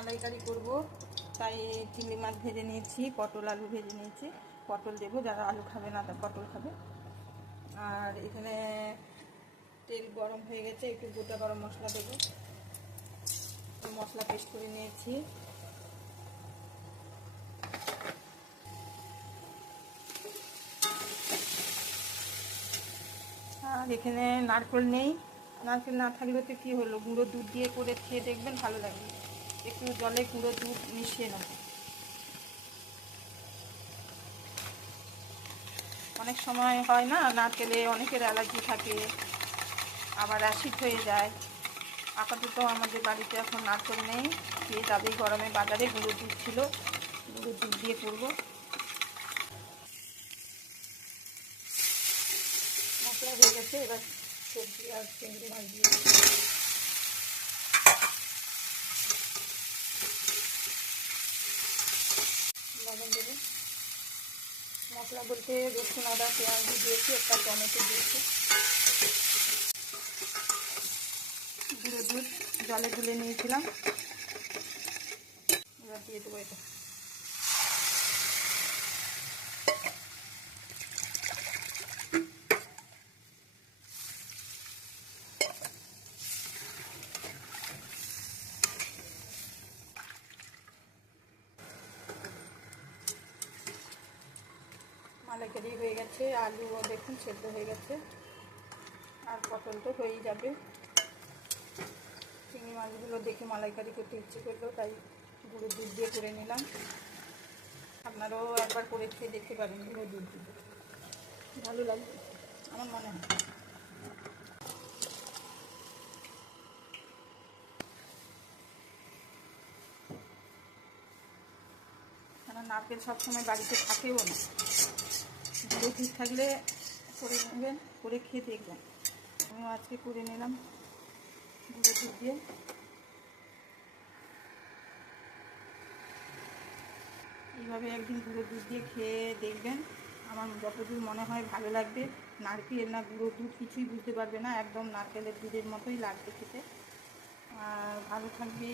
মালাইকারি করব, তাই চিংড়ি মাছ ভেজে নিয়েছি, পটল আলু ভেজে নিয়েছি। পটল দেবো, যারা আলু খাবে না তারা পটল খাবে। আর এখানে তেল গরম হয়ে গেছে, একটু গোটা গরম মশলা দেবো। মশলা পেস্ট করে নিয়েছি। আর এখানে নারকেল নেই, নারকেল না থাকলে তো কী হলো, গুঁড়ো দুধ দিয়ে করে খেয়ে দেখবেন, ভালো লাগবে। একটু জলে গুঁড়ো দুধ মিশিয়ে নেব। অনেক সময় হয় না, নারকেলে অনেকের অ্যালার্জি থাকে, আবার অ্যাসিড হয়ে যায়। আপাতত আমাদের বাড়িতে এখন নারকেল নেই, পেয়ে যাবেই গরমে বাজারে। গুঁড়ো দুধ ছিল, গুঁড়ো দুধ দিয়ে করবো। মশলা হয়ে গেছে, এবার সবজি আর চিংড়ি মাছ দিয়ে লবণ দেবো। মশলা বলতে রসুন আদা পেঁয়াজ দিয়েছি, একটা টমেটো দিয়েছি। গুঁড়ো দুধ জলে গুলে নিয়েছিলাম, এবার দিয়ে দেবো এটা। মালাইকারি হয়ে গেছে, আলুও দেখুন সেদ্ধ হয়ে গেছে, আর পটল তো হয়েই যাবে। চিংড়ি মাছগুলো দেখে মালাইকারি করতে ইচ্ছে করলো, তাই গুঁড়ো দুধ দিয়ে করে নিলাম। আপনারাও একবার করে খেয়ে দেখতে পারেন, গুঁড়ো দুধ দিয়ে ভালো লাগবে আমার মনে হয়। কারণ নারকেল সবসময় বাড়িতে থাকেও না, গুঁড়ো দুধ থাকলে করে নেবেন, করে খেয়ে দেখবেন। আমিও আজকে করে নিলাম গুঁড়ো দুধ দিয়ে। এইভাবে একদিন গুঁড়ো দুধ দিয়ে খেয়ে দেখবেন, আমার যতদূর মনে হয় ভালো লাগবে। নারকেল না গুঁড়ো দুধ কিছুই বুঝতে পারবে না, একদম নারকেলের দুধের মতোই লাগবে খেতে। আর ভালো থাকবে,